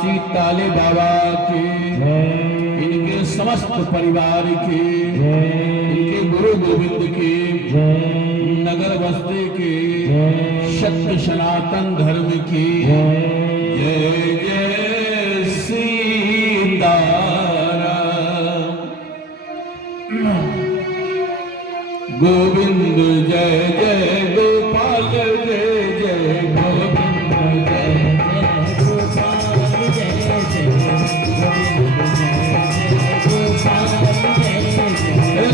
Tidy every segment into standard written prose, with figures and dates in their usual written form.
सीताले बाबा के, इनके समस्त परिवार के, इनके गुरु गोविंद के, नगर बस्ती के, सत्य सनातन धर्म की जय जय सीताराम। गोविंद जय जय गोपाल जय जय गोविंद जय जय गोपाल जय जय गोविंद जय जय गोपाल जय जय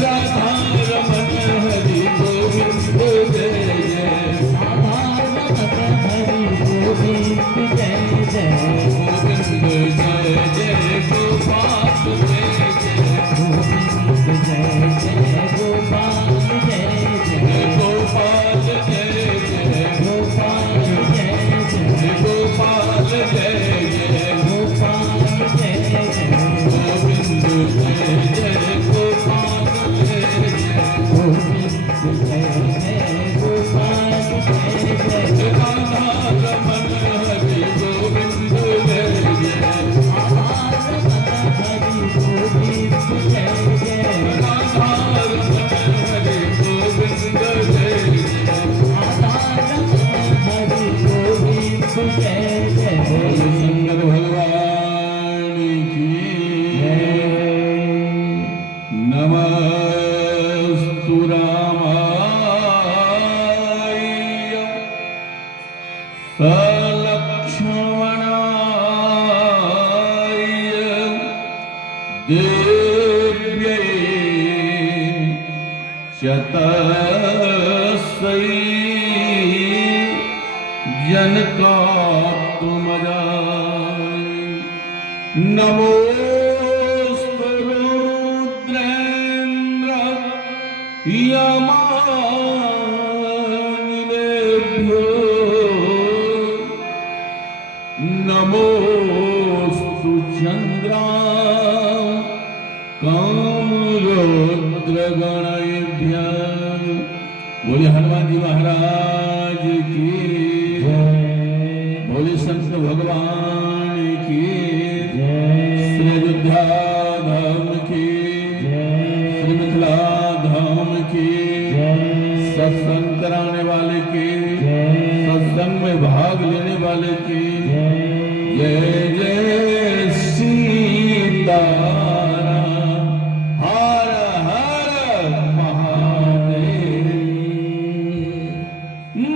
राधा रमन हरि गोविंद जय जय राधा रमन हरि गोविंद जय जय गोविंद जय जय गोपाल जय जय गोविंद जय जय गोपाल जनका तुम नमोस्तु रुद्रेन्द्र यमानिलेभ्यो नमोस्तु चन्द्राय कामरुद्रगणेभ्यः। बोले हनुमान जी महाराज की, बोले संत भगवान की, श्री अयोध्या धाम की, श्री मिथिला धाम की, सत्संग कराने वाले की, सत्संग में भाग लेने वाले की जय जय सीताराम। हर हर महादेव।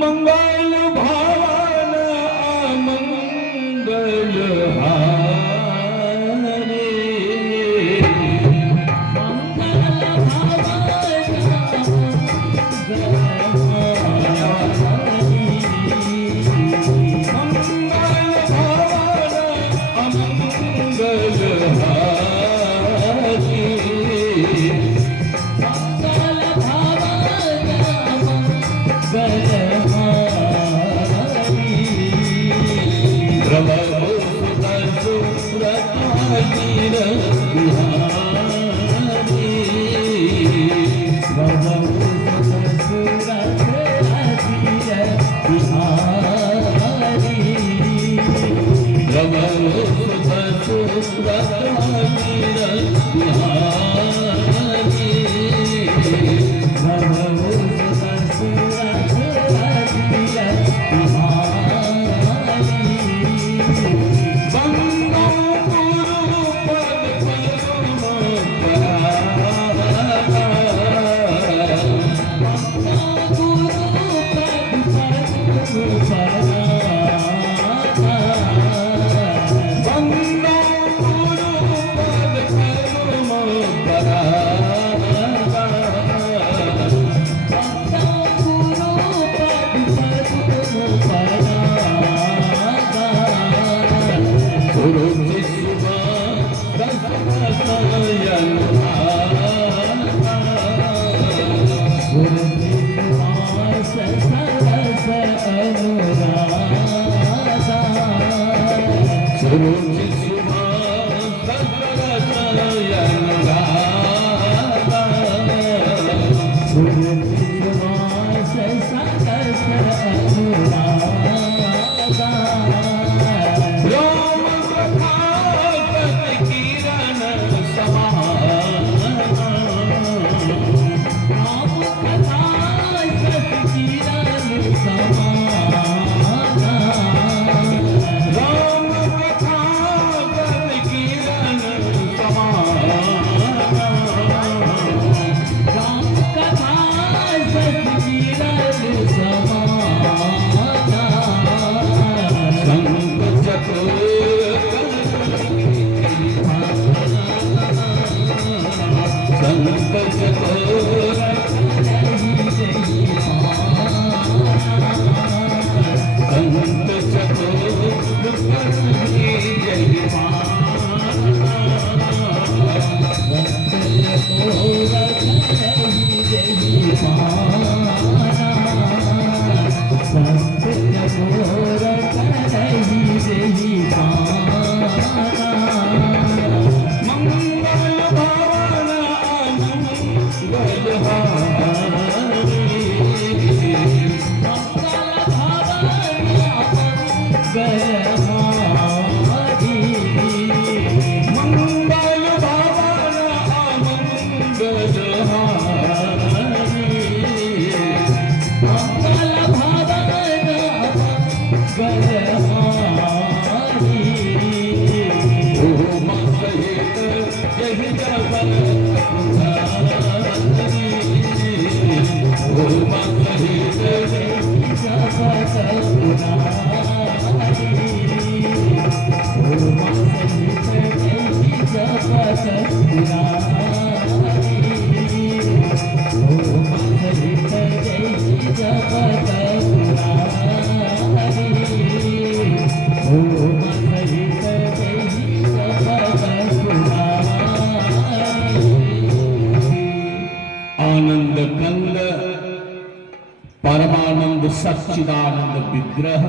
मंगल भवन अमंगल हारे, मंगल चकोर संत चकोर करही जय आनंद कंद परमानंद सच्चिदानंद विग्रह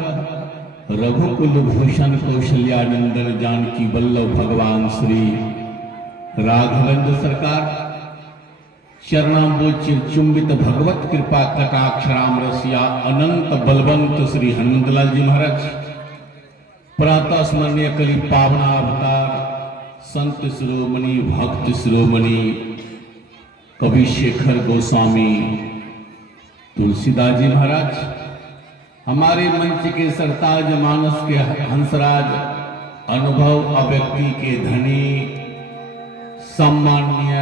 रघुकुल भूषण कौशल्यानंदन जानकी वल्लभ भगवान श्री राघवेंद्र सरकार चरणाम्बोज चिरचुंबित भगवत कृपा कटाक्षराम रसिया अनंत बलवंत श्री हनुमंतलाल जी महाराज प्रातः स्मरणीय कली पावना अवतार संत शिरोमणि भक्त शिरोमणि कवि शेखर गोस्वामी तुलसीदास जी महाराज हमारे मंच के सरताज मानस के हंसराज अनुभव अव्यक्ति के धनी सम्माननीय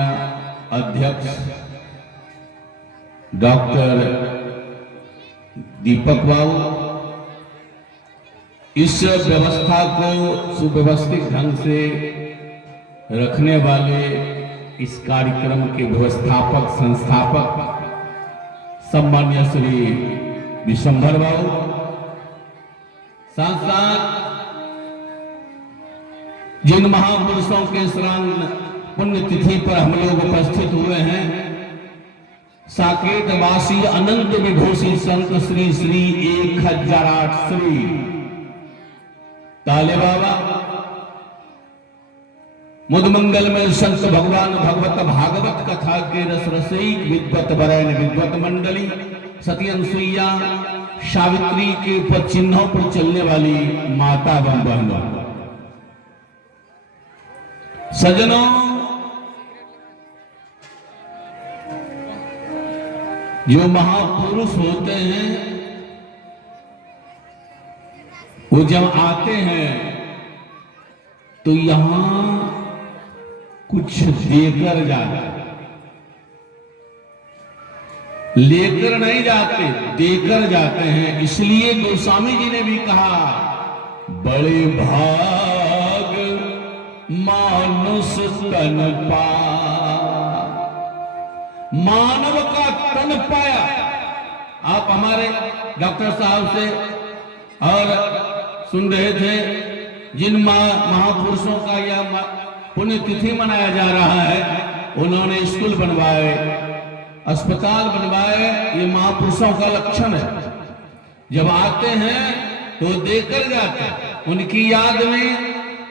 अध्यक्ष डॉक्टर दीपक बाबू इस व्यवस्था को सुव्यवस्थित ढंग से रखने वाले इस कार्यक्रम के व्यवस्थापक संस्थापक सम्मान्य श्री विशंभर बाबू साथ साथ जिन महापुरुषों के स्मरण पुण्य तिथि पर हम लोग उपस्थित हुए हैं साकेत वासी अनंत विभूषी संत श्री श्री 1008 श्री ताले बाबा मुदमंगल में संत भगवान भगवत भागवत कथा के रस रसईक विद्वत वरैन विद्वत मंडली सती अनुसुईया सावित्री के ऊपर चिन्हों पर चलने वाली माता एवं बहनों सज्जनों जो महापुरुष होते हैं वो जब आते हैं तो यहां कुछ देकर जाते लेकर नहीं जाते देकर जाते हैं। इसलिए गोस्वामी जी ने भी कहा बड़े भाग मानुष तन पा मानव का तन पाया। आप हमारे डॉक्टर साहब से और सुन रहे थे जिन महापुरुषों का यह पुण्यतिथि मनाया जा रहा है उन्होंने स्कूल बनवाए अस्पताल बनवाए। ये महापुरुषों का लक्षण है। जब आते हैं तो देकर जाते हैं। उनकी याद में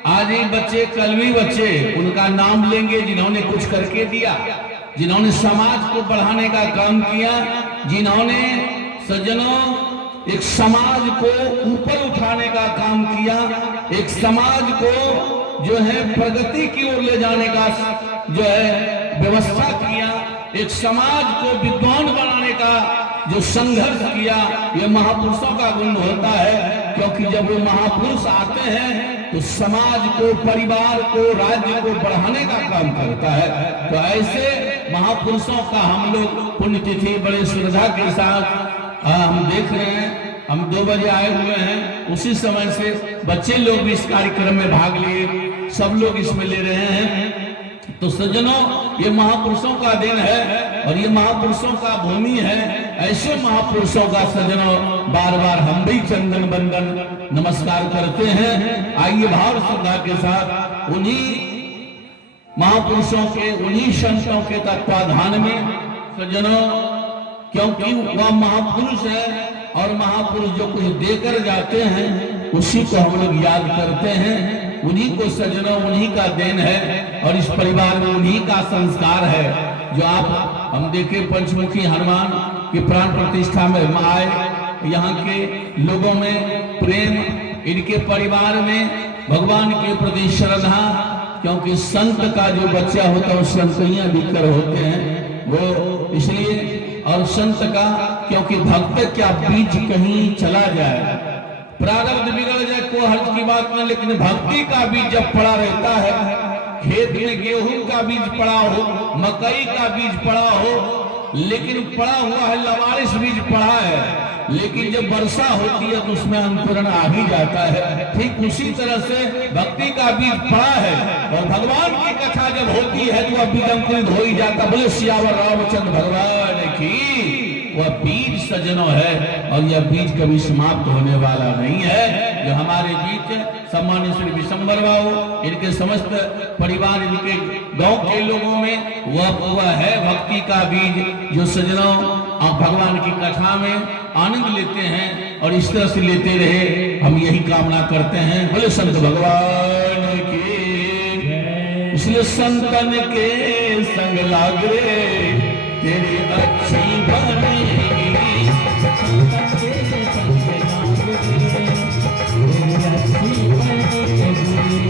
आज ही बच्चे कल भी बच्चे उनका नाम लेंगे जिन्होंने कुछ करके दिया, जिन्होंने समाज को बढ़ाने का काम किया, जिन्होंने सज्जनों एक समाज को ऊपर उठाने का काम किया, एक समाज को जो है प्रगति की ओर ले जाने का जो है व्यवस्था किया, एक समाज को विद्वान बनाने का जो संघर्ष किया। ये महापुरुषों का गुण होता है, क्योंकि जब वो महापुरुष आते हैं तो समाज को, परिवार को, राज्य को बढ़ाने का काम करता है। तो ऐसे महापुरुषों का हम लोग पुण्यतिथि बड़े श्रद्धा के साथ हम देख रहे हैं। हम 2 बजे आए हुए हैं, उसी समय से बच्चे लोग भी इस कार्यक्रम में भाग लिए, सब लोग इसमें ले रहे हैं। तो सज्जनों, ये महापुरुषों का दिन है और ये महापुरुषों का भूमि है। ऐसे महापुरुषों का सज्जनों बार बार हम भी चंदन बंदन नमस्कार करते हैं। आइए भाव श्रद्धा के साथ उन्हीं महापुरुषों के, उन्हीं संतों के तत्वाधान में सज्जनों, क्योंकि वह महापुरुष है और महापुरुष जो कुछ देकर जाते हैं उसी को हम लोग याद करते हैं। उन्हीं को सज्जनों, उन्हीं का देन है और इस परिवार में उन्हीं का संस्कार है। जो आप हम देखे पंचमुखी हनुमान की प्राण प्रतिष्ठा में आए, यहाँ के लोगों में प्रेम, इनके परिवार में भगवान के प्रति श्रद्धा, क्योंकि संत का जो बच्चा होता है उससे संतैयां दिखकर होते हैं वो, इसलिए। और संत का, क्योंकि भक्त क्या बीज कहीं चला जाए, प्रारब्ध बिगड़ जाए कोई हर्ज की बात नहीं, लेकिन भक्ति का बीज जब पड़ा रहता है, खेत में गेहूं का बीज पड़ा हो, मकई का बीज पड़ा हो, लेकिन पड़ा हुआ है लवारिस बीज पड़ा है, लेकिन जब वर्षा होती है तो उसमें अंकुरण आ ही जाता है। ठीक उसी तरह से भक्ति का बीज पड़ा है और भगवान की कथा जब होती है तो वह बीज अंकुरित हो ही जाता। बोले सियावर रामचंद्र भगवान की। वह बीज सज्जनों है और यह बीज कभी समाप्त होने वाला नहीं है। जो हमारे बीच सम्मानित श्री विशंबर बाबू, इनके समस्त परिवार, इनके गांव के लोगों में वह है भक्ति का बीज, जो सज्जनों आप भगवान की कथा में आनंद लेते हैं और इस तरह से लेते रहे, हम यही कामना करते हैं। बोले संत भगवान की। इसलिए संतन के संग लाग रे तेरी अच्छी बनेगी,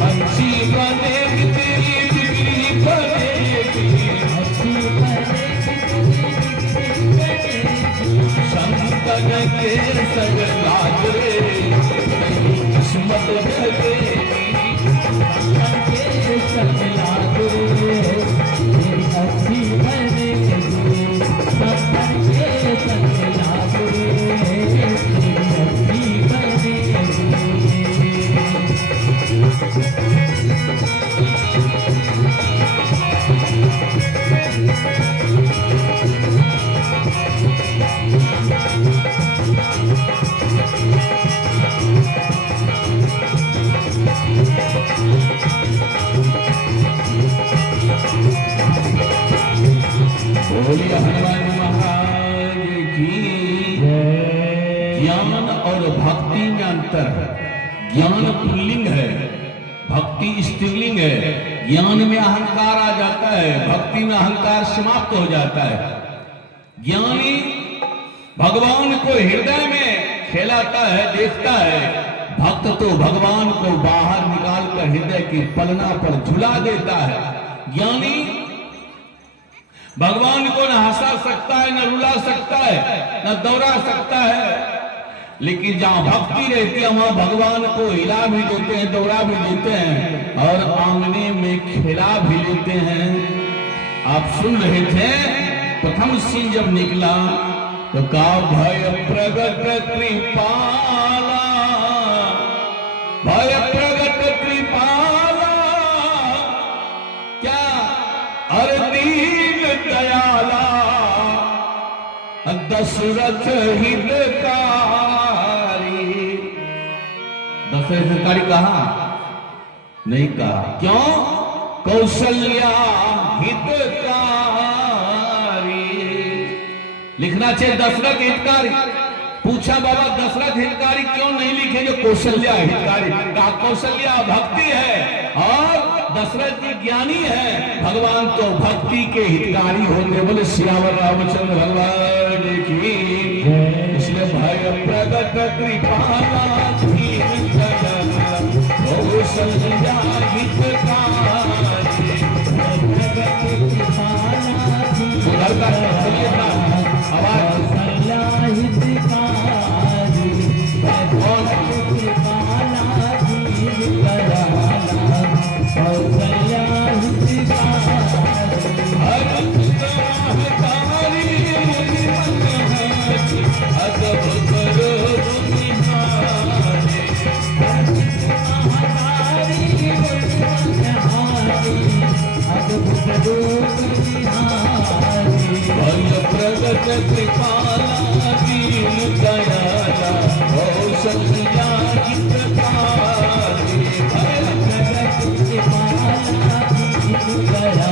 अच्छी बनेगी तेरी बिगड़ी बनेगी, संतन के संग लाग रे तेरी किस्मत बनेगी, संग लाग रे तेरी अच्छी बनेगी, संतन के संग लाग रे तेरी अच्छी बनेगी। बोलिए हनुमान महाराज की। ज्ञान और भक्ति में अंतर है। ज्ञान पुल्लिंग है, भक्ति स्त्रीलिंग है। ज्ञान में अहंकार आ जाता है, भक्ति में अहंकार समाप्त हो जाता है। ज्ञानी भगवान को हृदय में खेलाता है, देखता है। भक्त तो भगवान को बाहर निकाल कर हृदय की पलना पर झुला देता है। ज्ञानी भगवान को न हंसा सकता है, न रुला सकता है, न दौड़ा सकता है, लेकिन जहां भक्ति रहती है वहां भगवान को हिला भी देते हैं, दौड़ा भी देते हैं और आंगने में खिला भी लेते हैं। आप सुन रहे थे प्रथम सीन जब निकला तो का भय प्रगट कृपाला, भय प्रगट कृपाला, क्या अरे दीन दयाला, दशरथ हितकारी। दशरथ हितकारी कहा? नहीं कहा। क्यों? कौशल्या हितकारी लिखना चाहिए, दशरथ हितकारी। पूछा बाबा दशरथ हितकारी क्यों नहीं लिखे जो कौशल्या हितकारी? कहा कौशल्या भक्ति है और दशरथ जी ज्ञानी है, भगवान तो भक्ति के हितकारी होते। बोले सियावर रामचंद्र भगवान की। इसलिए भय प्रगट कृपाला कौशल्या हितकारी। उधर का आवाज कृपाला दीन दयाला कौशल्या हितकारी भरत कृपाला दीन दयाला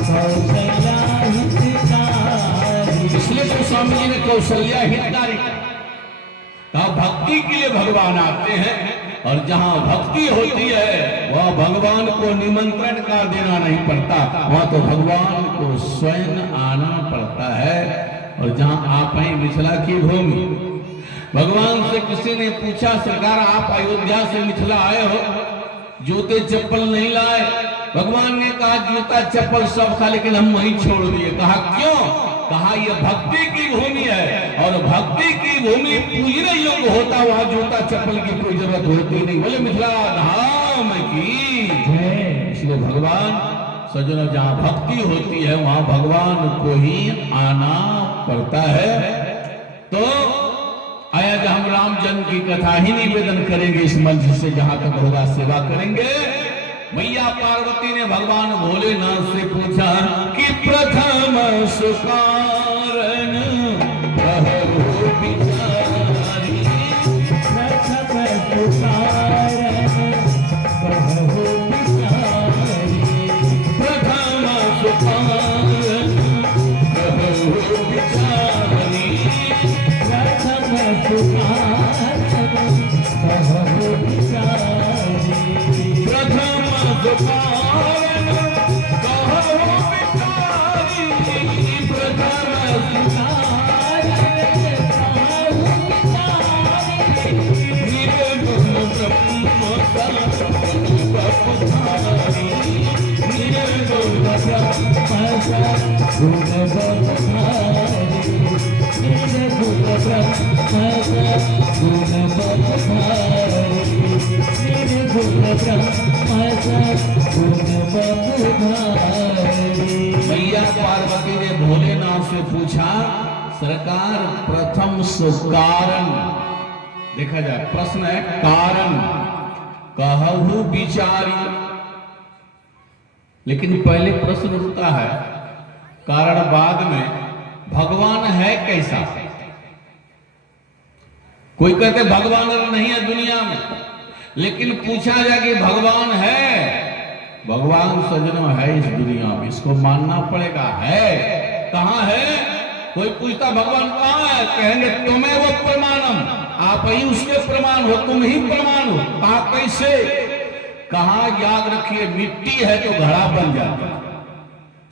कौशल्या हितकारी। इसलिए तो स्वामी जी ने कौशल्या हितकारी कहा। भक्ति के लिए भगवान आते हैं और जहां भक्ति होती है वह भगवान को निमंत्रण का देना नहीं पड़ता, वहां तो भगवान को स्वयं आना पड़ता है। और जहां आप हैं मिथिला की भूमि, भगवान से किसी ने पूछा सरकार आप अयोध्या से मिथिला आए हो, जूते चप्पल नहीं लाए। भगवान ने कहा जूता चप्पल सब था लेकिन हम वहीं छोड़ दिए। कहा क्यों? कहा यह भक्ति की भूमि है और भक्ति की भूमि पूजने योग्य होता, वहां जूता चप्पल की कोई जरूरत होती नहीं। बोले मिथिला धाम की जय। इसलिए भगवान सज्जनों जहां भक्ति होती है वहां भगवान को ही आना पड़ता है। तो आज हम राम जन्म की कथा ही निवेदन करेंगे इस मंच से, जहां तक होगा सेवा करेंगे। मैया पार्वती ने भगवान भोलेनाथ से पूछा कि प्रथम सुकारण प्रभु बिचारी, प्रथम सुकारण प्रभु बिचारी, प्रथम सुकारण प्रभु बिचारी, प्रथम सुकारण प्रभु बिचारी, प्रथम सुकारण कहो बिचारी, प्रथम सुकारण कहो बिचारी, निर्गुण ब्रह्म सगुण बपुधारी, निर्गुण ब्रह्म सगुण बपुधारी, निर्गुण ब्रह्म सगुण बपुधारी, निर्गुण ब्रह्म सगुण बपुधारी। मैया पार्वती ने भोलेनाथ से पूछा सरकार प्रथम सुकारण, देखा जाए प्रश्न है कारण कहु बिचारी, लेकिन पहले प्रश्न उठता है कारण बाद में भगवान है कैसा। कोई कहते भगवान नहीं है दुनिया में, लेकिन पूछा जाए कि भगवान है। भगवान सज्जनों है इस दुनिया में, इसको मानना पड़ेगा। है कहां है? कोई पूछता भगवान कहां है, कहेंगे तुम्हें वो प्रमाणम, आप ही उसके प्रमाण हो, तुम ही प्रमाण हो। कहा कैसे? कहा याद रखिए मिट्टी है तो घड़ा बन जाता,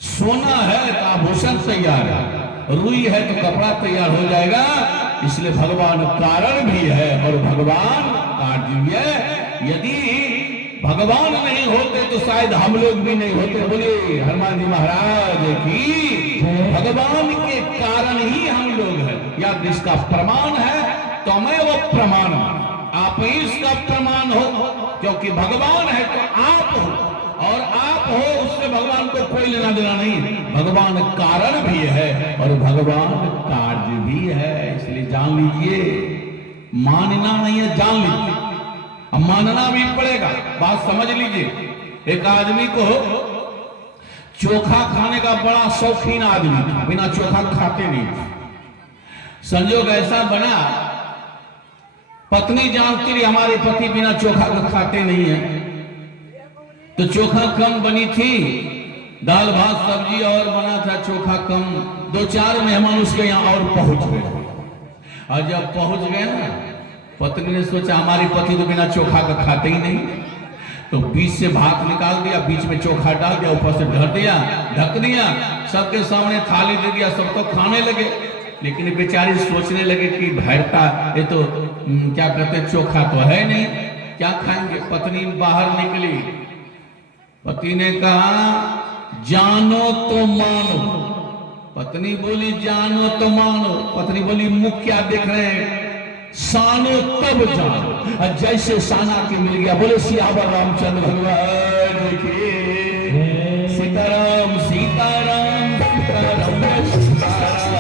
सोना है तो आभूषण तैयार है, रुई है तो कपड़ा तैयार हो जाएगा। इसलिए भगवान कारण भी है और भगवान कार्य भी है। यदि भगवान नहीं होते तो शायद हम लोग भी नहीं होते। बोले हनुमान जी महाराज की भगवान के कारण ही हम लोग हैं। या इसका प्रमाण है तो मैं वो प्रमाण, आप ही इसका प्रमाण हो, क्योंकि भगवान है तो आप हो और आप हो, उससे भगवान को कोई लेना देना नहीं। भगवान कारण भी है और भगवान कार्य भी है। इसलिए जान लीजिए, मानना नहीं है, जान लीजिए। अब मानना भी पड़ेगा। बात समझ लीजिए, एक आदमी को चोखा खाने का बड़ा शौकीन आदमी था, बिना चोखा खाते नहीं था। संजोग ऐसा बना पत्नी जानती रही हमारे पति बिना चोखा को खाते नहीं है, तो चोखा कम बनी थी, दाल भात सब्जी और बना था, चोखा कम। 2-4 मेहमान उसके यहाँ और पहुंच गए। और जब पहुंच गए ना, पत्नी ने सोचा हमारे पति तो बिना चोखा का खाते ही नहीं, तो बीच से भात निकाल दिया, बीच में चोखा डाल दिया, ऊपर से ढक दिया, सबके सामने थाली दे दिया, सब तो खाने लगे। लेकिन बेचारी सोचने लगे कि भैरता, ये तो क्या कहते चोखा तो है नहीं, क्या खाएंगे। पत्नी बाहर निकली, पति ने कहा जानो तो मानो। पत्नी बोली जानो तो मानो। पत्नी बोली मुख क्या देख रहे हैं, सानो तब जानो। जैसे साना के मिल गया। बोले सियावर रामचंद्र भगवान की सीताराम सीताराम सीताराम सीताराम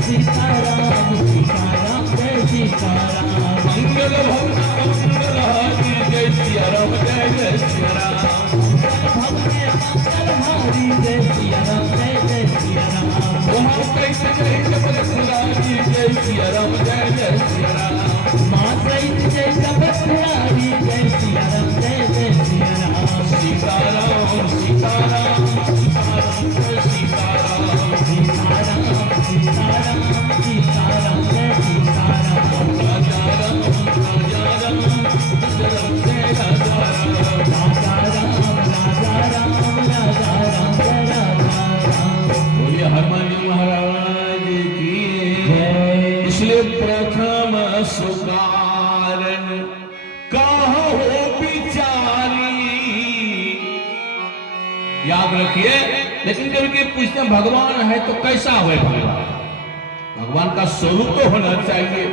सीताराम सीताराम जय सीताराम मंगल भवन मंगल हारी जय सिया राम जय जय सिया राम। याद रखिए। लेकिन जब ये पूछते हैं भगवान है तो कैसा हुए भगवान? भगवान का स्वरूप तो होना चाहिए।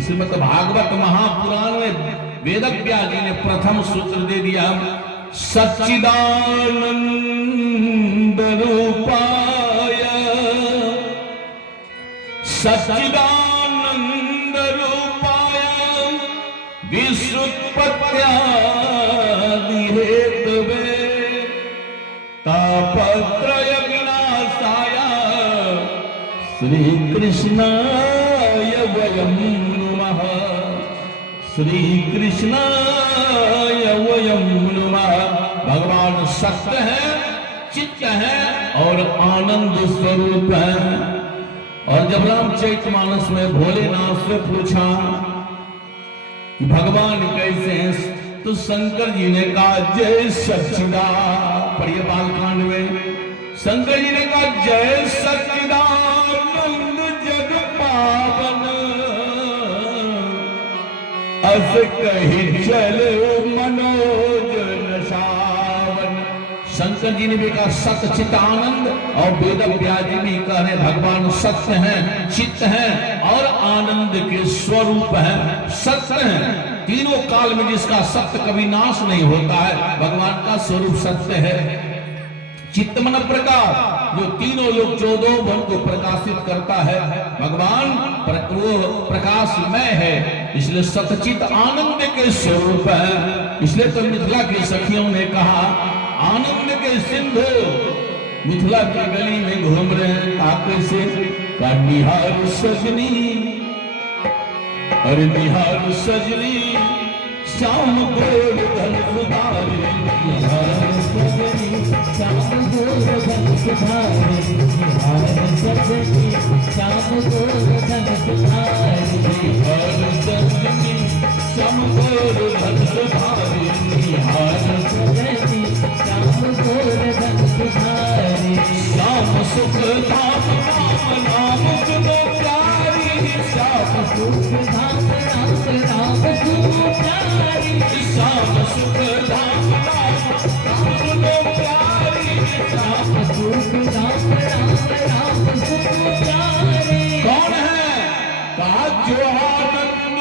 श्रीमद् भागवत महापुराण में वेद व्यास जी ने प्रथम सूत्र दे दिया, सच्चिदानंद रूपाय सच्चिदानंद रूपाय विश्वोत्पत्त्यादि हेतवे तापत्रय विनाशाय श्री कृष्णाय वयं नमः। श्री कृष्णाय वयं नमः। भगवान सत्य है, चित्त है और आनंद स्वरूप है। और जब रामचरितमानस में भोलेनाथ से पूछा कि भगवान कैसे हैं, तो शंकर जी ने कहा जय सच्चिदानंद। पढ़िए बालकांड में शंकर जी ने कहा जय सच्चिदानंद जग पावन, अस कही चलो मनोज नशावन। शंकर जी ने भी कहा सत्य चित्त आनंद, और वेद व्यास जी भी कह रहे भगवान सत्य हैं, चित्त हैं और आनंद के स्वरूप हैं, सत्य हैं। तीनों काल में जिसका सत्य कभी नाश नहीं होता है, भगवान का स्वरूप सत्य है। चित्त मन प्रकाश, जो तीनों लोग 14 वन को प्रकाशित करता है, भगवान वो प्रकाशमय है, इसलिए सतचित आनंद के स्वरूप है। इसलिए तो मिथिला की सखियों ने कहा आनंद के सिंधु मिथिला की गली में घूम रहे हैं, आके से का निहार सजनी, अरे निहार सजनी श्याम गोवर्धन सुधारे, निहार सजनी श्याम गोवर्धन सुधारे, निहार सजनी श्याम गोवर्धन सुधारे, निहार सजनी श्याम गोवर्धन सुधारे, निहार सजनी श्याम गोवर्धन सुधारे। श्याम सुख धाम राम नाम सुनो प्यारी, श्याम सुख धाम राम राम सुनो प्यारी, श्याम सुख धाम राम सुनो प्यारी, श्याम सुख धाम राम सुनो प्यारी। कौन है? कहा जो आनंद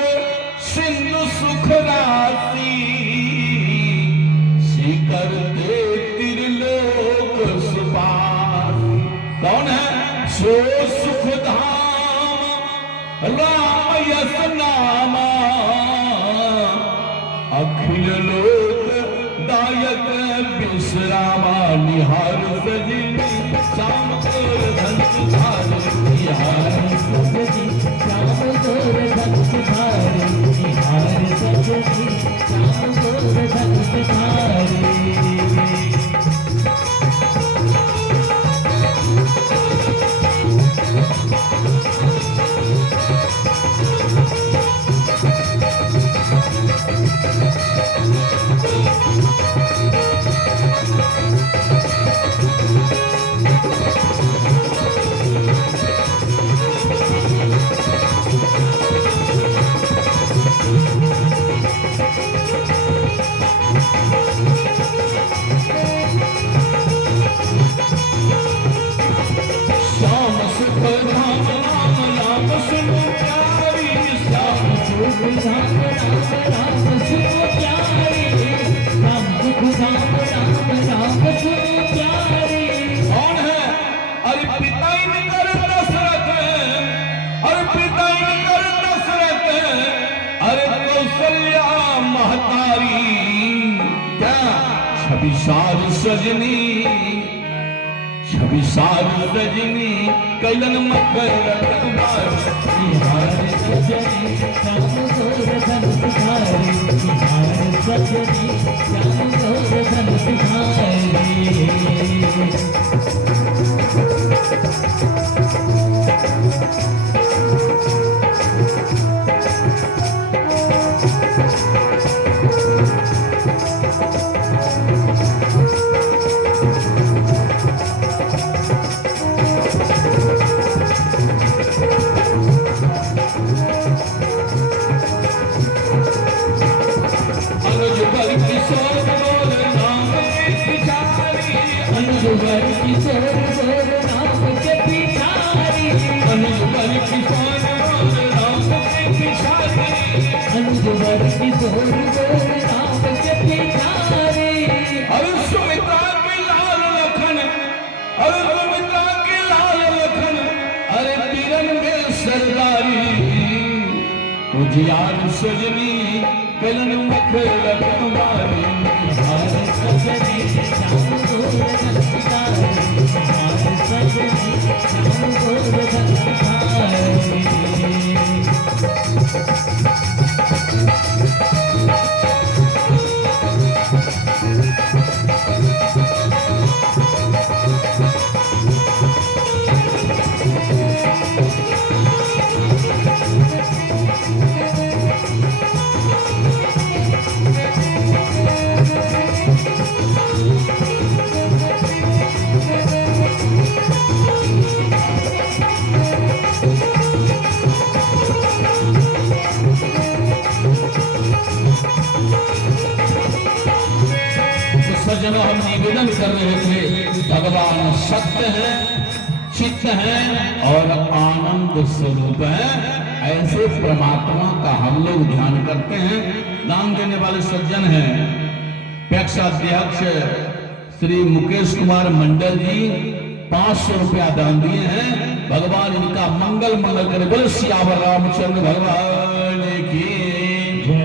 सिंधु सुख राशि, शिखर दे त्रिलोक सुपार। कौन है? सो सुख धाम राम यस नामा, अखिल लोक दायक विश्रामा, निहार सजनी श्याम गोवर्धन सुधारे, निहार सजनी श्याम गोवर्धन सुधारे, निहार सजनी श्याम गोवर्धन सुधारे। सजनी छबिसार सजनी कैलन मकर रतनबार, निहार सजनी श्याम गोवर्धन सुधारे, निहार सजनी श्याम गोवर्धन सुधारे। अनुज बल किशोर बोल नाम की पिछारी, अनुजवर किशोर गोर राम के पिछारी, अनुजवर किशोर गोर राम के पिछारी, अनुजवर किशोर गोर राम के पिछारी। अरे सुमित्रा के लाल लखन, अरे सुमित्रा के लाल लखन, अरे पीरन में सरदारी, उजियार सजनी कलन मुख रखवारी, हमारे सजनी श्याम गोर रखवारी, हमारे सजनी श्याम गोर रखवारी। सज्जनों, हम निवेदन कर रहे थे, भगवान सत्य है, चित्त है और आनंद स्वरूप है। ऐसे परमात्मा का हम लोग ध्यान करते हैं। दान देने वाले सज्जन हैं पैक्साध्यक्ष श्री मुकेश कुमार मंडल जी, 500 रुपया दान दिए हैं। भगवान इनका मंगल मंगल करे। बोले सियावर रामचंद्र भगवान की जय।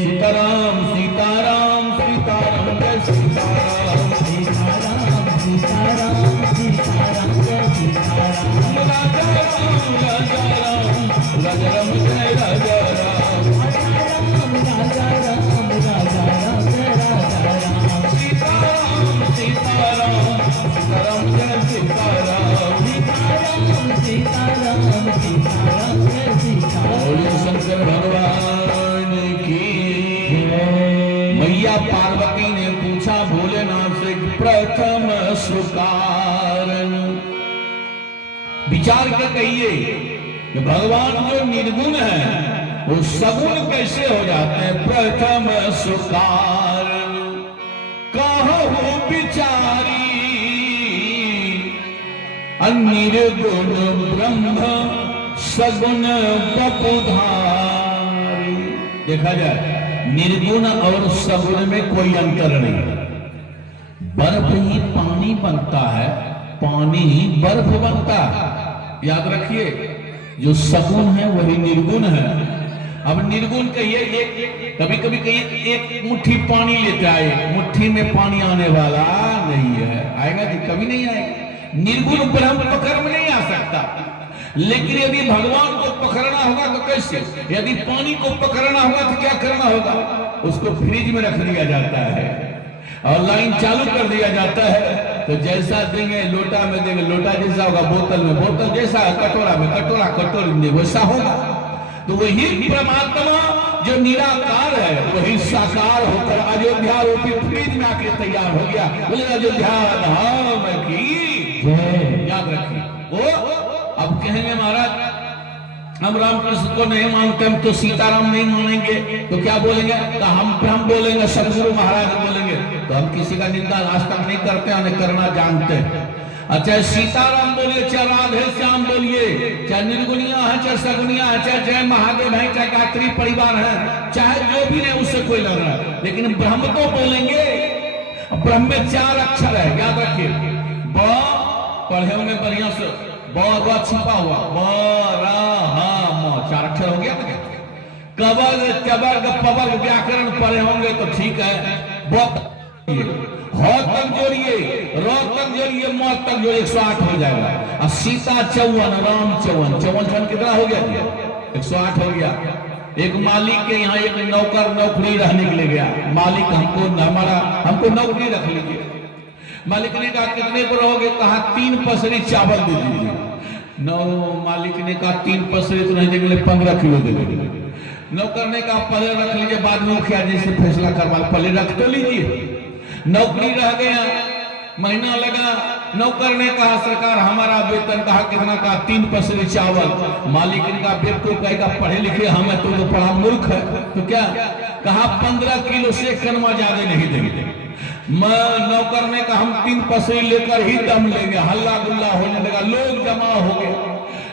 सीताराम सीताराम सीताराम जय सीताराम, सीताराम सीताराम सीताराम जय सीताराम। राजा राम राजा राम राजा राम जय राजा राम, राजा राम राजा राम जय राजा राम। सीताराम सीताराम सीताराम जय सीताराम, सीताराम सीताराम सीताराम जय सीताराम। बोलिए शंकर भगवान की। मैया पार्वती ने पूछा भोलेनाथ से, प्रथम सुकारण विचार के कहिए कि भगवान जो निर्गुण है वो सगुण कैसे हो जाते हैं। प्रथम सुकारण कहु विचारी, निर्गुण ब्रह्म सगुण बपुधारी। देखा जाए निर्गुण और सगुण में कोई अंतर नहीं। बर्फ ही पानी बनता है, पानी ही बर्फ बनता है। याद रखिए, जो सगुण है वही निर्गुण है। अब निर्गुण कहिए, एक कभी कभी कहिए एक मुट्ठी पानी लेता है, एक मुट्ठी में पानी आने वाला नहीं है। आएगा कि कभी नहीं आएगा। निर्गुण ब्रह्म पकड़ में नहीं आ सकता। लेकिन यदि भगवान को पकड़ना होगा तो कैसे? यदि पानी को पकड़ना होगा तो क्या करना होगा? उसको फ्रिज में रख दिया जाता है और लाइन चालू कर दिया जाता है। तो जैसा देंगे लोटा में देंगे, लोटा जैसा होगा, बोतल में बोतल जैसा, कटोरा में कटोरा, कटोरी में वैसा होगा। तो वही परमात्मा जो निराकार है वही साकार होकर अयोध्या रूपी फ्रिज में आके तैयार हो गया। बोले अयोध्या धाम की याद रखिए। वो अब कहेंगे महाराज हम रामकृष्ण को नहीं मानते, हम तो सीताराम नहीं मानेंगे, तो क्या बोलेंगे? तो हम बोलेंगे सदगुरु महाराज बोलेंगे। तो हम किसी का निंदा आज तक नहीं करते, हमें करना जानते हैं। चाहे सीताराम बोलिए, चाहे राधे श्याम बोलिए, चाहे निर्गुनिया है, चाहे सगुनिया है, चाहे जय महादेव है, चाहे गायत्री परिवार है, चाहे जो भी नहीं, उससे कोई लड़ रहा है। लेकिन ब्रह्म तो बोलेंगे। ब्रह्म में 4 अक्षर है, याद रखिए। ब पढ़े होंगे बढ़िया से, ब छिपा हुआ, ब र ह म 4 अक्षर हो गया। कवर्ग चवर्ग पवर्ग व्याकरण पढ़े होंगे तो ठीक है। ह तक जोड़िए, र तक जोड़िए, म तक जोड़िए, 108 हो जाएगा। और सीता 54, राम 54, 54 कितना हो गया? 108 हो गया। एक मालिक के यहाँ एक नौकर नौकरी रहने के लिए गया। मालिक हमको नौकरी रख लीजिए। मालिक ने कहा कितने पर रहोगे? कहा 3 पसरी चावल दे दीजिए। मालिक ने कहा 3 पसरी तो नहीं देंगे, 15 किलो दे देंगे। नौकर ने कहा पहले रख लीजिए, बाद में मुखिया जी से फैसला करवा, पहले रख तो लीजिए। नौकरी रह गया, महीना लगा। नौकर ने कहा सरकार हमारा वेतन, कहा कितना? कहा 3 पसरी चावल। मालिक ने कहा बेवकूफ कहेगा पढ़े लिखे हमें, तो बड़ा मूर्ख है। तो क्या? कहा 15 किलो से कनमा ज्यादा नहीं देंगे। नौकर ने कहा हम 3 पसरी लेकर ही दम लेंगे। हल्ला गुल्ला होने लगा, लोग जमा हो गए।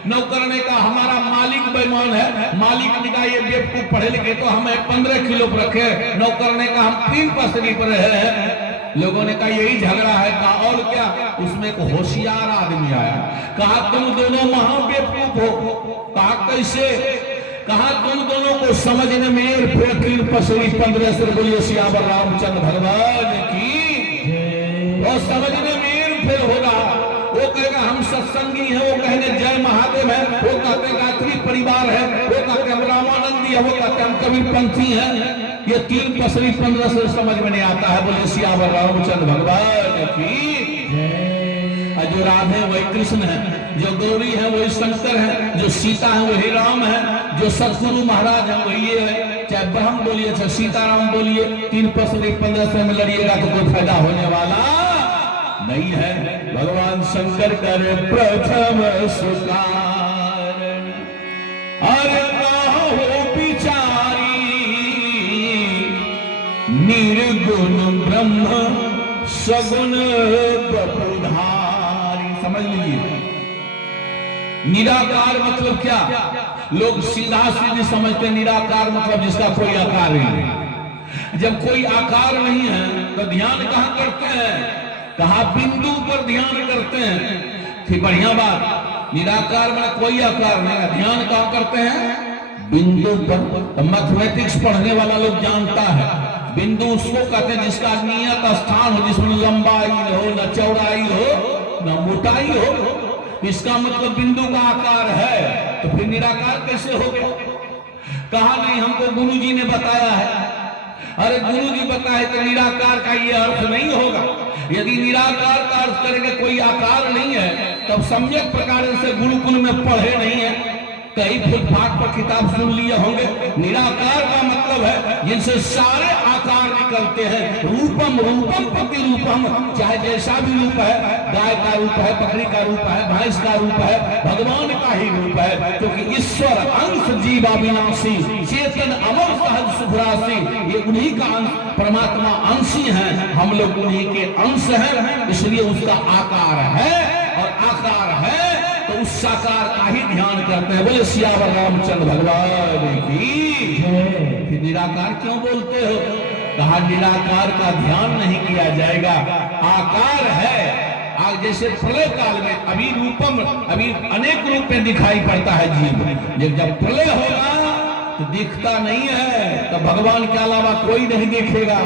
नौकर ने कहा हमारा मालिक बेईमान है। मालिक ने कहा ये बेवकूफ पढ़े लिखे तो हमें 15 किलो पर रखे। नौकर ने कहा हम 3 पसरी पर है। लोगों ने कहा यही झगड़ा है। कहा और क्या? उसमें एक होशियार आदमी आया, कहा तुम दोनों महा बेवकूफ हो। कहा कैसे? कहा तुम दोनों को समझने में 3 पसरी 15 से बोलिए सियावर रामचंद्र भगवान की। और समझने में फिर होगा। वो कहेगा हम सत्संगी हैं, वो कहेंगे जय महादेव है, वो कहते गायत्री परिवार है, वो कहते हम रामानंदी है, वो कहते हम कबीर पंथी हैं। ये 3 पसरी 15 से समझ में नहीं आता है। बोले सियावर रामचंद्र भगवान की। जो राधे वही कृष्ण है, जो गौरी है वही शंकर है, जो सीता है वही राम है, जो सतगुरु महाराज है वही ये है। चाहे ब्रह्म बोलिए चाहे सीताराम बोलिए, 3 पसरी 15 से में लड़िएगा तो कोई फायदा होने वाला नहीं है। भगवान शंकर करे प्रथम सुकार, अरे हो बिचारी निर्गुण ब्रह्म सगुण बपुधारी। समझ लीजिए निराकार मतलब क्या? लोग सीधा सीधी समझते निराकार मतलब जिसका कोई आकार नहीं है। जब कोई आकार नहीं है तो ध्यान कहां करते हैं? कहा बिंदु पर ध्यान करते हैं। ठीक बढ़िया बात। निराकार में कोई आकार नहीं है, ध्यान कहां करते हैं? बिंदु पर। मैथमेटिक्स पढ़ने वाला लोग जानता है बिंदु उसको कहते हैं जिसका नियत स्थान हो, जिसमें लंबाई हो न चौड़ाई हो न मोटाई हो। इसका मतलब बिंदु का आकार है। तो फिर निराकार कैसे हो गया? कहा नहीं हमको गुरुजी ने बताया है। अरे गुरुजी बताए तो निराकार का ये अर्थ नहीं होगा। यदि निराकार का अर्थ करेंगे कोई आकार नहीं है तब सम्यक प्रकार से गुरुकुल में पढ़े नहीं है, कई फुटपाथ पर किताब सुन लिए होंगे। निराकार का मतलब है जिनसे सारे आकार निकलते हैं। रूपम रूपम प्रति रूपम, चाहे जैसा भी रूप है, गाय का रूप है, बकरी का रूप है, भैंस का रूप है, भगवान का ही रूप है। क्योंकि ईश्वर अंश जीवा विनाशी चेतन अमर सहज सुखराशि, ये उन्हीं का अंश, परमात्मा अंशी है, हम लोग उन्हीं के अंश हैं। इसलिए उसका आकार है और आकार है तो उस साकार का ही ध्यान करते हैं। बोले सियावर रामचंद्र भगवान की। फिर निराकार क्यों बोलते हो? कहा निराकार का ध्यान नहीं किया जाएगा। आकार है। आज जैसे प्रलय काल में अभी रूपम, अभी अनेक रूप में दिखाई पड़ता है जीव। जब प्रलय होगा तो दिखता नहीं है, तो भगवान के अलावा कोई नहीं दिखेगा,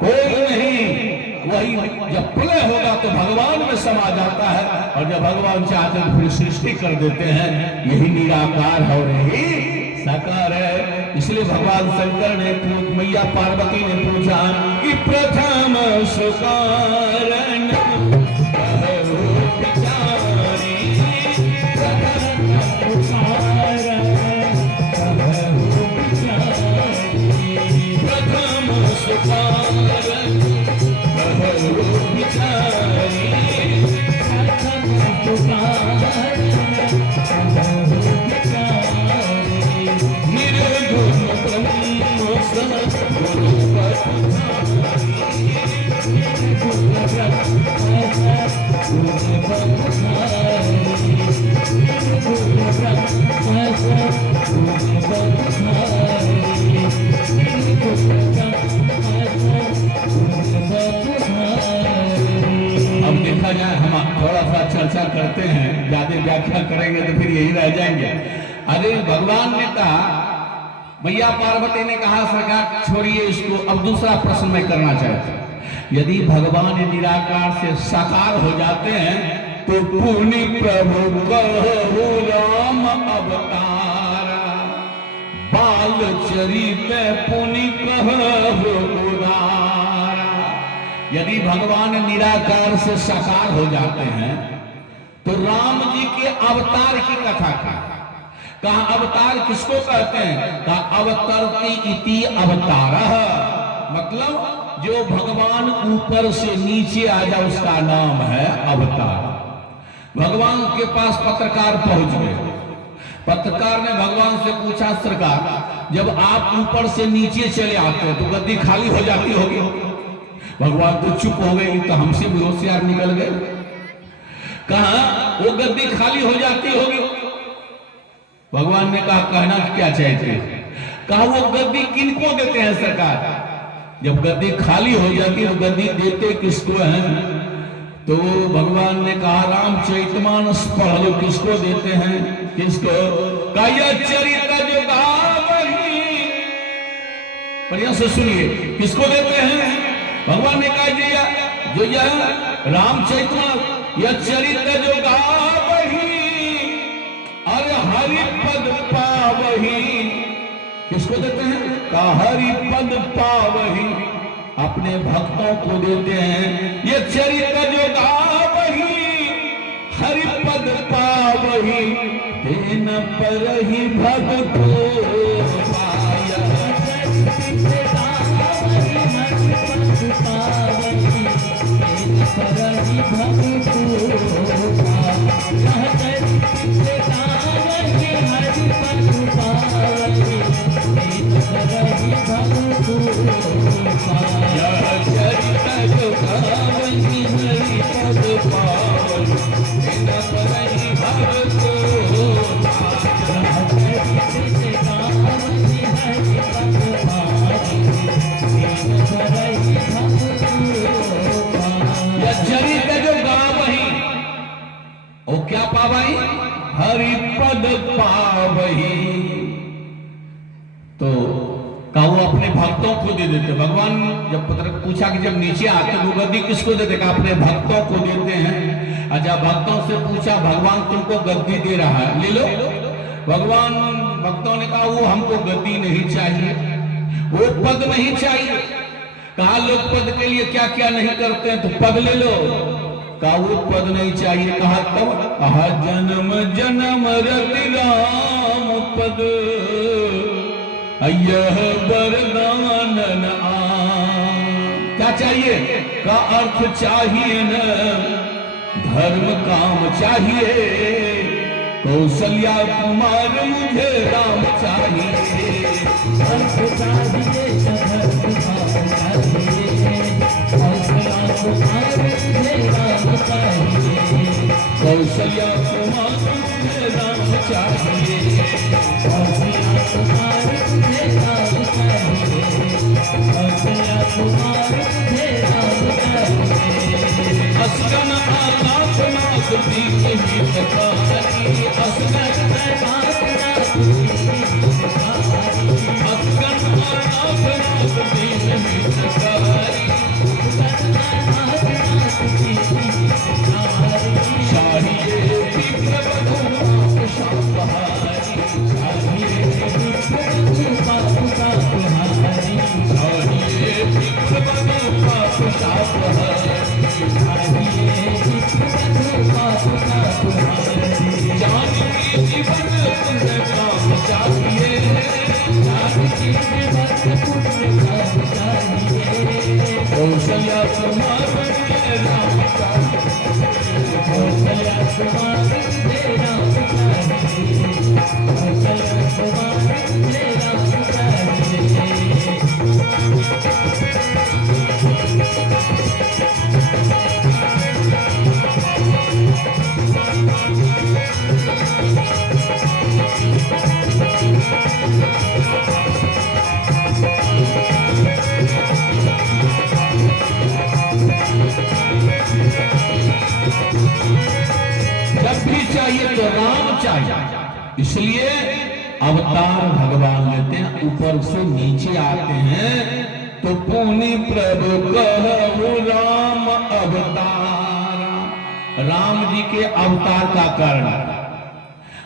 कोई नहीं। वही जब प्रलय होगा तो भगवान में समा जाता है, और जब भगवान चाहते हैं फिर सृष्टि कर देते हैं। यही निराकार है और यही साकार है। इसलिए भगवान शंकर ने मैया पार्वती ने पूछा कि प्रथम सुकारण अब देखा जाए, हम थोड़ा सा चर्चा करते हैं, ज्यादा व्याख्या करेंगे तो फिर यही रह जाएंगे। अरे भगवान ने कहा, मैया पार्वती ने कहा सरकार छोड़िए इसको, अब दूसरा प्रश्न मैं करना चाहता हूं। यदि भगवान निराकार से साकार हो जाते हैं तो पुनि प्रभु कहु राम अवतार, बाल चरित पुनि कहु उदार। यदि भगवान निराकार से साकार हो जाते हैं तो राम जी के अवतार की कथा कहा अवतार किसको कहते हैं? कहा अवतरति इति अवतारः, मतलब जो भगवान ऊपर से नीचे आ जाए उसका नाम है अवतार। भगवान के पास पत्रकार पहुंच गए। पत्रकार ने भगवान से पूछा सरकार जब आप ऊपर से नीचे चले आते हैं तो गद्दी खाली हो जाती होगी। भगवान तो चुप हो गए, तो हमसे भी होशियार निकल गए। कहा वो गद्दी खाली हो जाती होगी। भगवान ने कहा कहना क्या चाहते हो? कहा वो गद्दी किनको देते हैं सरकार? जब गद्दी खाली हो जाती है तो गद्दी देते किसको हैं? तो भगवान ने कहा रामचरितमानस पढ़ लो, किसको देते हैं? किसको? काया चरित जो गावही, बढ़िया से सुनिए, किसको देते हैं? भगवान ने कहा जो यह रामचरितमानस यह चरित्र जो गावही अरे हरि पद पावही, किसको देते हैं? का हरि पद पावही, अपने भक्तों को देते हैं। ये चरित्र जो गावही हरि पद पावही, तेन पर ही भक्तो पाया। क्या पावही? हरि पद पावही। तो का वो अपने भक्तों को दे देते। भगवान जब पूछा कि जब नीचे आते तो गद्दी किसको देते? का अपने भक्तों को देते हैं। अच्छा, भक्तों से पूछा भगवान तुमको गद्दी दे रहा है, ले लो। भगवान भक्तों ने कहा वो हमको गद्दी नहीं चाहिए, वो पद नहीं चाहिए। कहा लोग पद के लिए क्या क्या नहीं करते हैं, तो पद ले लो। का वो पद नहीं चाहिए। कहा तब? कहा जन्म जन्म रति राम पद यह वरदान न क्या चाहिए? का अर्थ चाहिए न धर्म काम चाहिए, कौशल्या कुमार मुझे राम चाहिए। अर्थ चाहिए धर्म काम चाहिए, कौशल्या कुमार मुझे राम चाहिए। कौशल्या कुमार मुझे राम चाहिए, कौशल्या कुमार मुझे राम चाहिए, कौशल्या कुमार मुझे राम चाहिए। असगन आनाथ नाथ दीन हितकारी, असगन आनाथ नाथ दीन हितकारी, असगन आनाथ नाथ दीन हितकारी, चाहिए विप्र बधु शापहारी, चाहिए विप्र बधु शापहारी, चाहिए विप्र बधु शापहारी, चाहिए विप्र बधु शापहारी। जानकी जीवन पुण्य काम चाहिए, जानकी जीवन पुण्य काम चाहिए। कौशल्या कुमार मुझे राम चाहिए, कौशल्या कुमार मुझे राम चाहिए, कौशल्या कुमार मुझे राम चाहिए। जब भी चाहिए तो राम चाहिए, इसलिए अवतार भगवान लेते हैं, ऊपर से नीचे आते हैं। तो पुनि प्रभु कहु राम अवतार, राम जी के अवतार का कारण।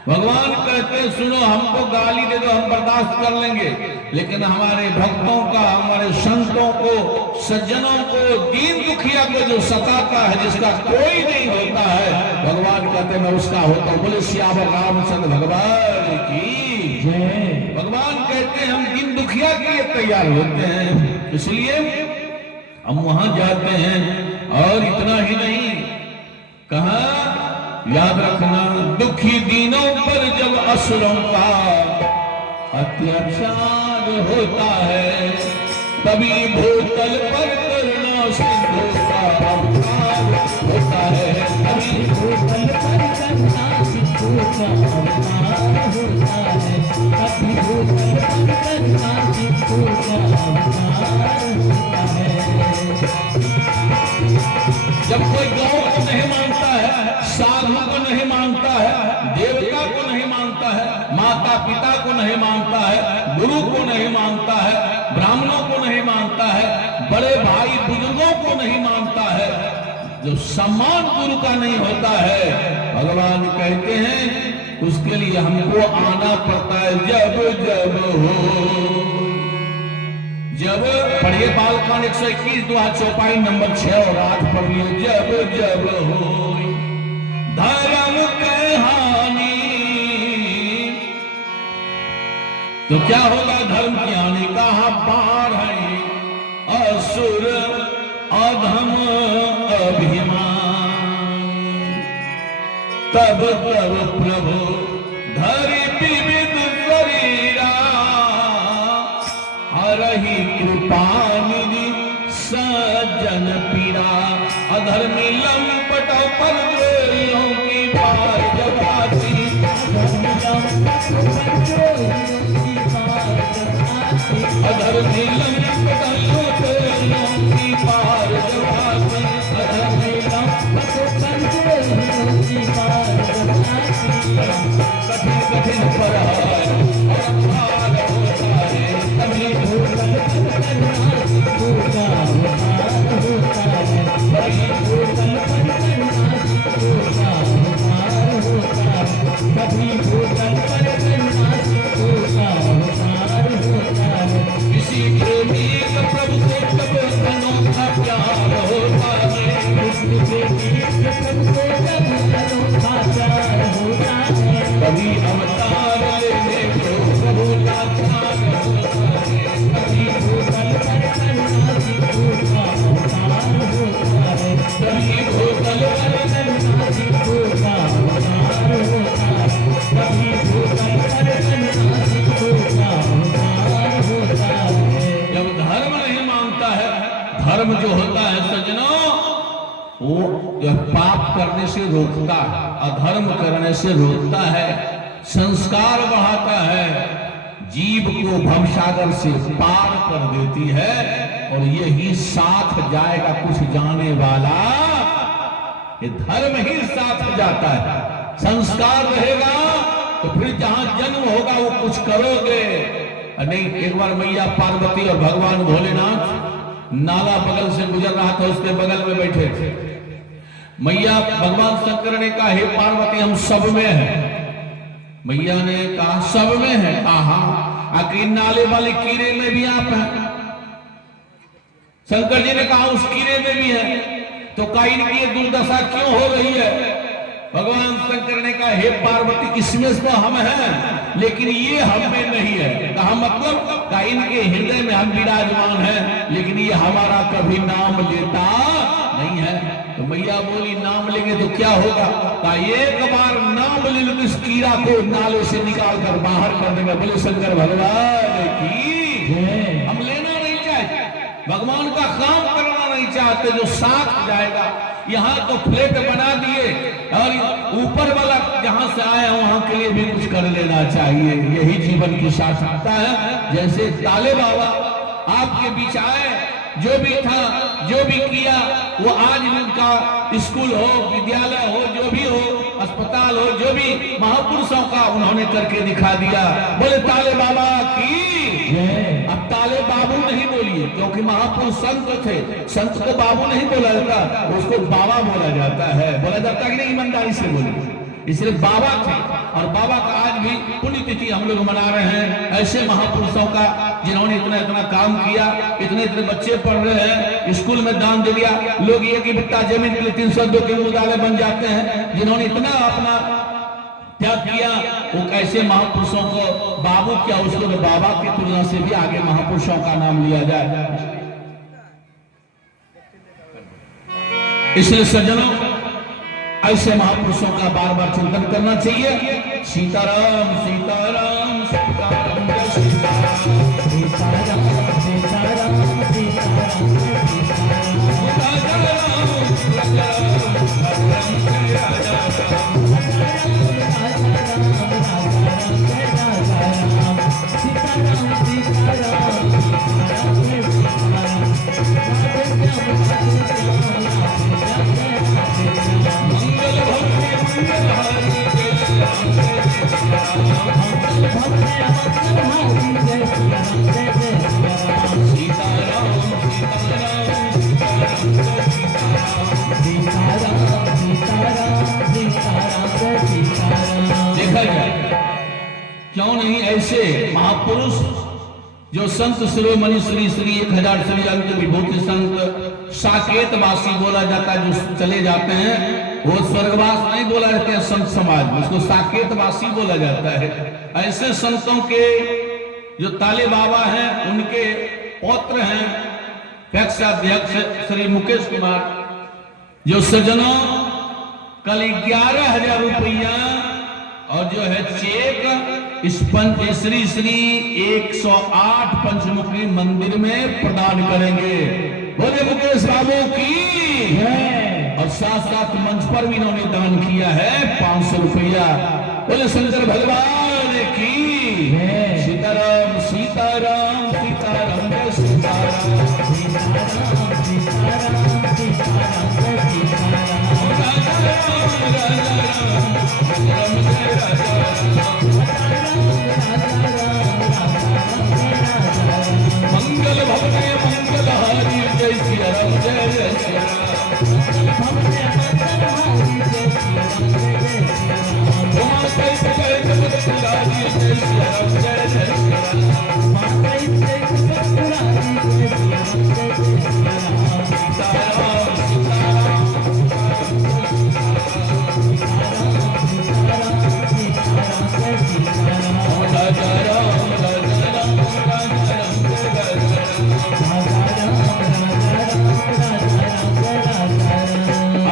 भगवान कहते हैं सुनो, हमको गाली दे दो हम बर्दाश्त कर लेंगे, लेकिन हमारे भक्तों का, हमारे संतों को, सज्जनों को, दीन दुखिया को जो सताता है, जिसका कोई नहीं होता है, भगवान कहते हैं मैं उसका होता हूं। बोले सियावर रामचंद्र भगवान की जय। भगवान कहते हैं हम दीन दुखिया के लिए तैयार होते हैं, इसलिए हम वहां जाते हैं। और इतना ही नहीं, कहा याद रखना, दुखी दीनों पर जब असुरों का अत्याचार होता है, तभी भूतल पर करुणा का अवतार होता है, कभी भूतल पंकजनाथी का अवतार होता है। जब कोई गौ को नहीं मानता है, साधु को नहीं मानता है, देवता को नहीं मानता है, माता पिता को नहीं मानता है, गुरु को नहीं मानता है, ब्राह्मणों को नहीं मानता है, बड़े भाई बुजुर्गों को नहीं मानता है, जो सम्मान गुरु का नहीं होता है, भगवान कहते हैं उसके लिए हमको आना पड़ता है जब जब हो। जब पढ़िए बालकांड 121 दोहा चौपाई नंबर 6 और 8 पढ़ लिए। जब जब हो धर्म के हानि, तो क्या होगा धर्म की हानि? कहा पार है असुर अधम अभिमान, तब तब प्रभु धरि विविध शरीरा, हरहि कृपा निधि सज्जन पीरा। अधर्मी लंपट परद्रोहियों की पार जब आती, अधर्मी लंपट परद्रोहियों की पार जब आती, अधर्मी लंपट परद्रोहियों की पार जब आती। कठिन कठिन पराय और पार होता है, तभी भूतल पंकजनाथी का अवतार होता है, तभी भूतल पंकजनाथी का अवतार होता है, कभी भूतल पंकजनाथी का अवतार होता है। किसी प्रेमी का प्रभु से कब अनोखा प्यार होता है, किसी प्रेमी का प्रभु से कब अनोखा प्यार होता है, कभी अवतार लेने को प्रभु लाचार होता है, कभी भूतल पंकजनाथी का अवतार होता है, कभी भूतल पंकजनाथी का अवतार होता है, कभी भूतल पंकजनाथी का अवतार होता है। जब धर्म नहीं मानता है, धर्म जो होता है सज्जनों, वो पाप करने से रोकता है, अधर्म करने से रोकता है, संस्कार बढ़ाता है, जीव को भवसागर से पार कर देती है। और यही साथ जाएगा कुछ जाने वाला, ये धर्म ही साथ जाता है। संस्कार रहेगा तो फिर जहां जन्म होगा वो कुछ करोगे। नहीं, एक बार मैया पार्वती और भगवान भोलेनाथ नाला बगल से गुजर रहा था, उसके बगल में बैठे थे। मैया भगवान शंकर ने कहा हे पार्वती हम सब में हैं। मैया ने कहा सब में है? कहा आखिर नाले वाले कीड़े में भी आप हैं। शंकर जी ने कहा उस कीड़े में भी है, तो का इनकी ये दुर्दशा क्यों हो रही है? भगवान शंकर ने कहा हे पार्वती इसमें तो हम हैं, लेकिन ये हम में नहीं है। कहा मतलब का इनके हृदय में हम विराजमान हैं, लेकिन ये हमारा कभी नाम लेता नहीं है। तो मैया बोली नाम लेंगे तो क्या होगा? का एक बार नाम ले लो इस कीड़ा को नाले से निकाल कर बाहर कर देंगे। बोले शंकर भगवान की हम लेना नहीं चाहते, भगवान का काम करना नहीं चाहते, जो साथ जाएगा। यहाँ तो फ्लैट बना दिए और ऊपर वाला जहां से आया वहां के लिए भी कुछ कर लेना चाहिए। यही जीवन की सार्थकता है। जैसे ताले बाबा आपके बीच आए, जो भी था जो भी किया वो आज भी उनका स्कूल हो, विद्यालय हो, जो भी हो, अस्पताल हो, जो भी महापुरुषों का उन्होंने करके दिखा दिया। बोले ताले बाबा की। अब ताले बाबू नहीं बोलिए, क्योंकि महापुरुष संत थे, संत को बाबू नहीं बोला जाता, उसको बाबा बोला जाता है। बोला जाता है कि नहीं? ईमानदारी से बोलिए। इसलिए बाबा थे, और बाबा का आज भी पुण्यतिथि हम लोग मना रहे हैं। ऐसे महापुरुषों का जिन्होंने इतना इतना काम किया, इतने इतने बच्चे पढ़ रहे हैं, स्कूल में दान दे दिया। लोग ये कि बिट्टा जमीन के लिए 302 के मुदाले बन जाते हैं। जिन्होंने इतना अपना त्याग किया, वो कैसे महापुरुषों को बाबू क्या, उसको तो बाबा की तुलना से भी आगे महापुरुषों का नाम लिया जाए। इसलिए सज्जनों ऐसे महापुरुषों का बार बार चिंतन करना चाहिए। सीताराम सीताराम सीताराम जय सीताराम सीताराम सीताराम सीताराम सीताराम मुरारी जय सिया राम जय जय सिया राम सीताराम सीताराम सीताराम सीताराम सीताराम सीताराम जय सीताराम। देखा जाए क्यों नहीं ऐसे महापुरुष जो संत शिरोमणि श्री श्री 1000 श्री अंत विभूति संत साकेतवासी बोला जाता है, जो चले जाते हैं वो स्वर्गवास नहीं बोला जाता है संत समाज में, उसको साकेतवासी बोला जाता है। ऐसे संतों के जो ताले बाबा हैं उनके पौत्र हैं पैक्साध्यक्ष श्री मुकेश कुमार, जो सज्जनों कल 11,000 रुपया और जो है चेक इस श्री श्री 108 पंचमुखी मंदिर में प्रदान करेंगे। बोले मुकेश बाबू की और साथ साथ मंच पर भी इन्होंने दान किया है 500 रुपया। बोले शंकर भगवान की सीताराम सीताराम सीताराम जय सीताराम सीताराम सीताराम सीताराम जय सीताराम मंगल भवने मंगलहारी जय सिया राम जय जय सिया राम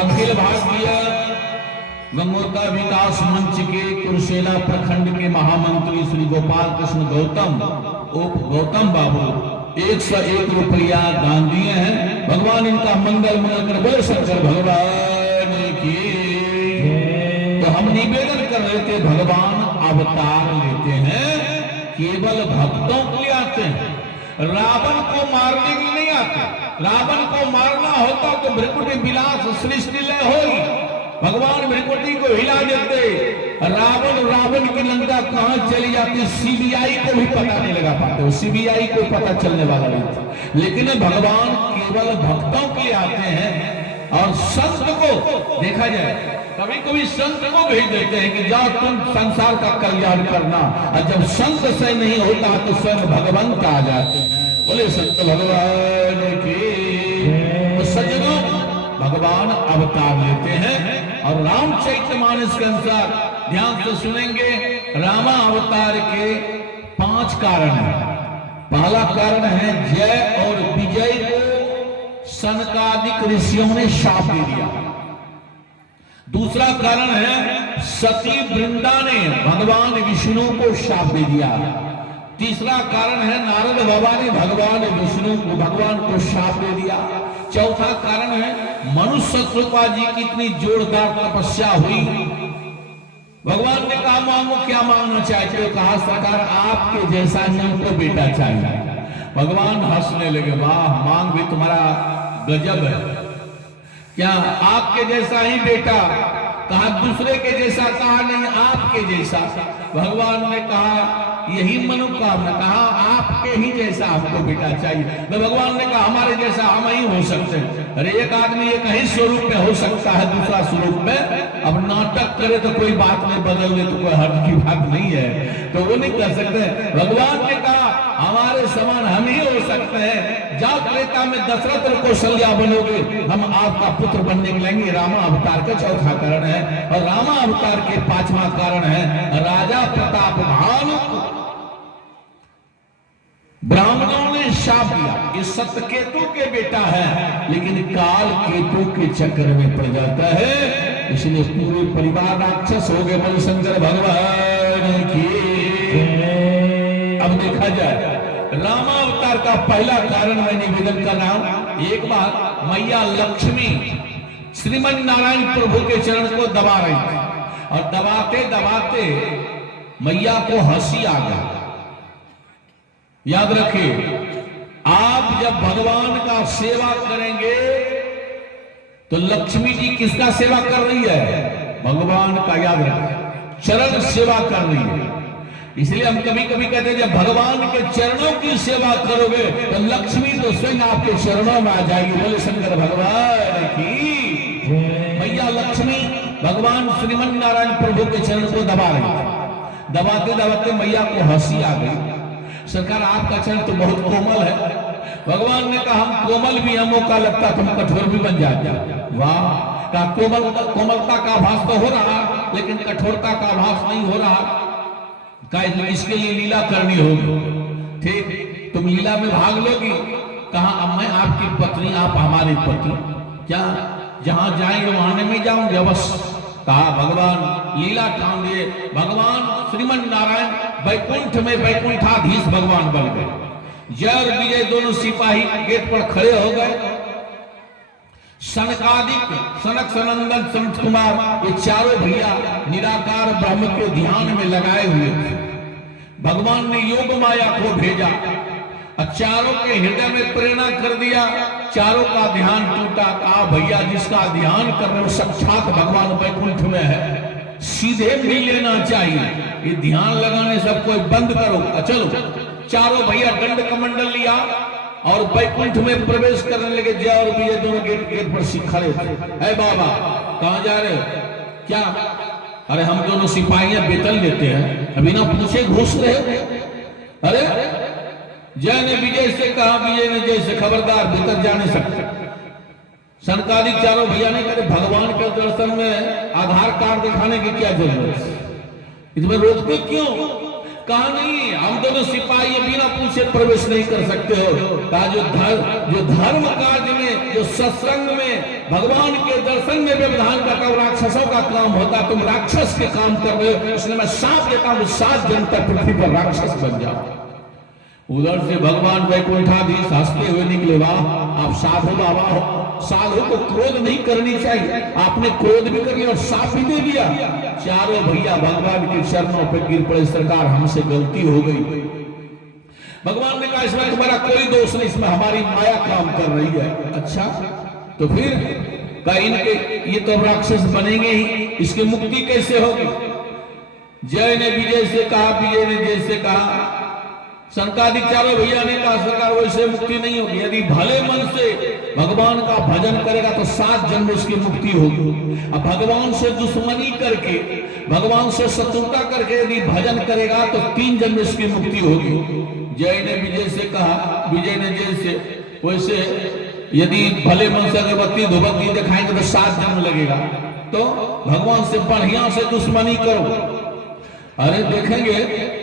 अखिल भारतीय गंगोत्तर विकास मंच के कुरुशेला प्रखंड के महामंत्री श्री गोपाल कृष्ण गौतम बाबू 101 रुपया दान दिए हैं। भगवान इनका मंगल मंगल कर बोले शंकर भगवान की। तो हम निवेदन कर रहे थे भगवान अवतार लेते हैं, केवल भक्तों के लिए आते हैं, रावण को मारने के लिए नहीं आते। रावण को मारना होता तो भृकुटी विलास सृष्टि लय होगी, भगवान भृकुटी को हिला देते, रावण की लंका कहां चली जाती सीबीआई को भी पता नहीं लगा पाते, सीबीआई को पता चलने वाला नहीं था। लेकिन भगवान केवल भक्तों के लिए आते हैं। और संत को देखा जाए कभी कभी संत को भेज देते हैं कि जाओ तुम संसार का कल्याण करना, और जब संत से नहीं होता तो स्वयं भगवंत आ जाते हैं। बोले संत भगवान की। तो सज्जनों भगवान अवतार लेते हैं और रामचरितमानस के अनुसार ध्यान से सुनेंगे। रामा अवतार के 5 कारण हैं। पहला कारण है जय और विजय को सनकादिक ऋषियों ने शाप दे दिया। दूसरा कारण है सती वृंदा ने भगवान विष्णु को शाप दे दिया। तीसरा कारण है नारद बाबा ने भगवान को शाप दे दिया। चौथा कारण है मनुष्य कृपा जी की इतनी जोरदार तपस्या हुई, भगवान ने कहा मांगो क्या मांगना चाहते हो? कहा सरकार आपके जैसा ही हमको बेटा चाहिए। भगवान हंसने लगे, वाह मांग भी तुम्हारा गजब है, क्या आपके जैसा ही बेटा? कहा दूसरे के जैसा, कहा नहीं आपके जैसा। भगवान ने कहा यही मनोकामना, कहा आपके ही जैसा हमको बेटा चाहिए। तो भगवान ने कहा हमारे जैसा हम ही हो सकते हैं। अरे एक आदमी एक ही स्वरूप में हो सकता है, दूसरा स्वरूप में अब नाटक करे तो कोई बात नहीं, बदल दे तो कोई हर्ज की बात नहीं है, तो वो नहीं कर सकते। भगवान ने कहा हमारे समान हम ही हो सकते हैं। जाओ त्रेता में दशरथ और कौशल्या बनोगे, हम आपका पुत्र बनने के लेंगे। रामा अवतार का चौथा कारण है। और रामा अवतार के 5वां कारण है राजा प्रताप भानु ब्राह्मणों ने शाप दिया। ये सत्यकेतु के बेटा है, लेकिन काल केतु के चक्कर में पड़ जाता है, इसलिए पूरे परिवार राक्षस हो गए। बोले शंकर भगवान की। अब देखा जाए रामा अवतार का पहला कारण मैं निवेदन कर रहा हूं। एक बार मैया लक्ष्मी श्रीमन नारायण प्रभु के चरण को दबा रही थी, और दबाते दबाते मैया को हंसी आ गई। याद रखिए, आप जब भगवान का सेवा करेंगे तो लक्ष्मी जी किसका सेवा कर रही है? भगवान का। याद रखिए, चरण सेवा कर रही है। इसलिए हम कभी कभी कहते हैं जब भगवान के चरणों की सेवा करोगे तो लक्ष्मी तो स्वयं आपके चरणों में आ जाएगी। बोले शंकर भगवान की। भैया लक्ष्मी भगवान श्रीमन नारायण प्रभु के चरण को दबा रही, दबाते दबाते मैया को हंसी आ गई। सरकार आपका चरण तो बहुत कोमल है। भगवान ने कहा हम कोमल भी, हम मौका लगता तुम कठोर भी बन जाते। वाह, का कोमलता का आभास तो हो रहा लेकिन कठोरता का आभास नहीं हो रहा। का इसके लिए लीला करनी होगी। ठीक, तुम लीला में भाग लोगी। कहा अब मैं आपकी पत्नी, आप हमारी पत्नी, क्या जहां जाएंगे वहां नहीं जाऊंगे अवश्य। कहा भगवान लीला कांडे, भगवान श्रीमन नारायण वैकुंठ में वैकुंठाधीश भगवान बन गए। जय और विजय दोनों सिपाही गेट पर खड़े हो गए। सनकादिक, सनक सनंदन, संत कुमार, ये चारों भैया निराकार ब्रह्म के ध्यान में लगाए हुए थे। भगवान ने योग माया को भेजा और चारों के हृदय में प्रेरणा कर दिया। चारों का ध्यान टूटा। कहा भैया जिसका ध्यान कर रहे हो साक्षात भगवान वैकुंठ में है, सीधे भी लेना चाहिए। ये ध्यान लगाने सब कोई बंद करो। चलो चारों भैया दंड कमंडल लिया और वैकुंठ में प्रवेश करने लगे। जय और विजय दोनों गेट पर खड़े थे। अरे बाबा कहां जा रहे हो? क्या? अरे हम दोनों सिपाहियां वेतन लेते हैं, अभी ना पूछे घुस रहे हो। अरे जय ने विजय से कहा, विजय ने जय से, खबरदार भीतर जा नहीं सकते। सनकादिक चारों भैया ने कहा भगवान के दर्शन में आधार कार्ड दिखाने की क्या जरूरत है, इसमें रोकते क्यों? कहा नहीं, हम दोनों सिपाही बिना पूछे प्रवेश नहीं कर सकते हो। कहा जो धर्म कार्य में, जो सत्संग में, भगवान के दर्शन में व्यवधान करता है राक्षसों का काम होता, तुम राक्षस के काम कर रहे हो। इसलिए मैं साथ देता हूं 7 जन्म तक पृथ्वी पर राक्षस बन जाओ। उधर से भगवान वैकुंठाधीश हंसते हुए निकले। वाह, आप साधु बाबा हो। साधु को क्रोध नहीं करनी चाहिए, आपने क्रोध भी कर लिया और साफ भी दे दिया। चारों भैया भगवान के चरणों पर गिर पड़े, सरकार हमसे गलती हो गई। भगवान ने कहा इसमें तुम्हारा कोई दोष नहीं, इसमें हमारी माया काम कर रही है। अच्छा तो फिर कहा इनके ये तो राक्षस बनेंगे ही, इसकी मुक्ति कैसे होगी? जय ने विजय से कहा, विजय ने जय से कहा। सनकादिक चारों भैया ने कहा सरकार वैसे मुक्ति नहीं होगी। यदि भले मन से भगवान का भजन करेगा तो 7 जन्म उसकी मुक्ति होगी। अब भगवान से दुश्मनी करके, भगवान से शत्रुता करके यदि भजन करेगा तो 3 जन्म इसकी मुक्ति होगी। जय ने विजय से कहा, विजय ने जय से, वैसे यदि भले मन से अगरबत्ती धूपबत्ती दिखाएंगे तो 7 जन्म लगेगा। तो भगवान से बढ़िया से दुश्मनी करो। अरे देखेंगे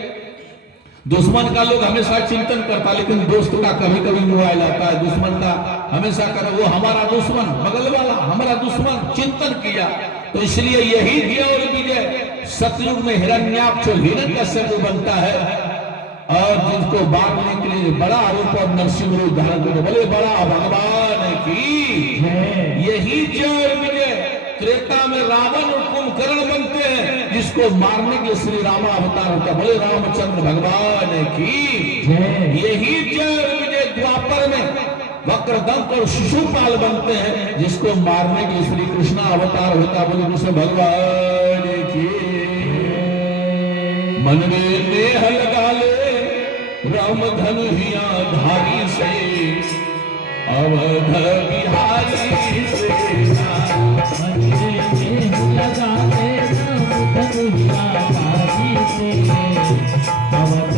दुश्मन का लोग हमेशा चिंतन करता, लेकिन दोस्त का कभी कभी मोबाइल आता है। दुश्मन का हमेशा करे वो हमारा दुश्मन, बगल वाला हमारा दुश्मन, चिंतन किया। तो इसलिए यही जय और विजय सतयुग में हिरण्याक्ष हिरण्यकश्यप बनता है और जिसको मारने के लिए बड़ा रूप और नरसिंह रूप धारण करते। बोले बड़ा भगवान की। यही जय और विजय त्रेता में रावण और कुंभकर्ण बनते हैं, जिसको मारने के लिए श्री रामा अवतार होता। बोले रामचंद्र भगवान की। यही जय और विजय द्वापर में वक्रदंत और शिशुपाल बनते हैं, जिसको मारने के लिए श्री कृष्ण अवतार होता। बोले कृष्ण भगवान की। मन में नेह लगा ले राम धनुहिया धारी से, अवध बिहारी से लगा ले राम धनुहिया धारी से, अवध